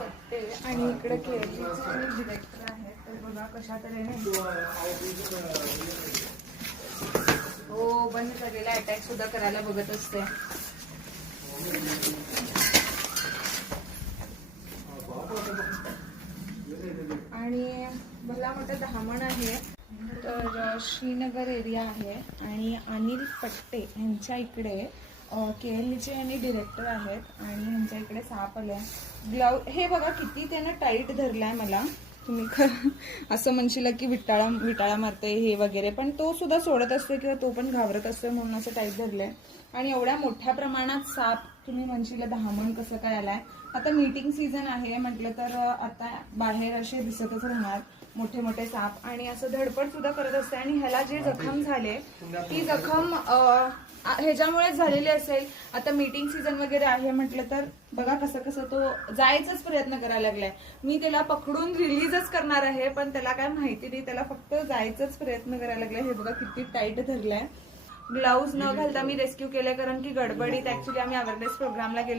पट्टे आणि इकडे केरलीचे डिरेक्टर आहेत. तर बघा कशा तऱ्हेने हो बंद झालेला अटॅक सुद्धा करायला बघत असते. आणि भला मोठं धामण आहे. तर श्रीनगर एरिया आहे आणि अनिल पट्टे यांच्या इकडे केएलईचे आणि डिरेक्टर आहेत आणि ह्यांच्या इकडे साप आले. हे बघा किती त्यानं टाईट धरलाय. मला तुम्ही असं म्हणशील की विटाळा मारते हे वगैरे, पण तो सुद्धा सोडत असतो किंवा तो पण घाबरत असतो म्हणून असं टाईट धरलंय. आणि एवढ्या मोठ्या प्रमाणात साप तुम्ही म्हणशील धामण कसं काय आलाय. आता मीटिंग सीझन आहे म्हटलं तर आता बाहेर असे दिसतच राहणार मोठे मोठे साप आणि असं धडपड सुद्धा करत असते. आणि ह्याला जे जखम झाले ती जखम ह्याच्यामुळेच झालेली असेल. आता मीटिंग सीझन वगैरे आहे म्हटलं तर बघा कसं कसं तो जायचाच प्रयत्न करायला लागलाय. मी त्याला पकडून रिलीजच करणार आहे पण त्याला काय माहिती नाही, त्याला फक्त जायचाच प्रयत्न करायला लागलाय. हे बघा किती टाईट धरलाय. ग्लाउज न घालता मी रेस्क्यू केले कारण की गडबडीत ऍक्च्युली आम्ही अवेअरनेस प्रोग्रामला गेलो.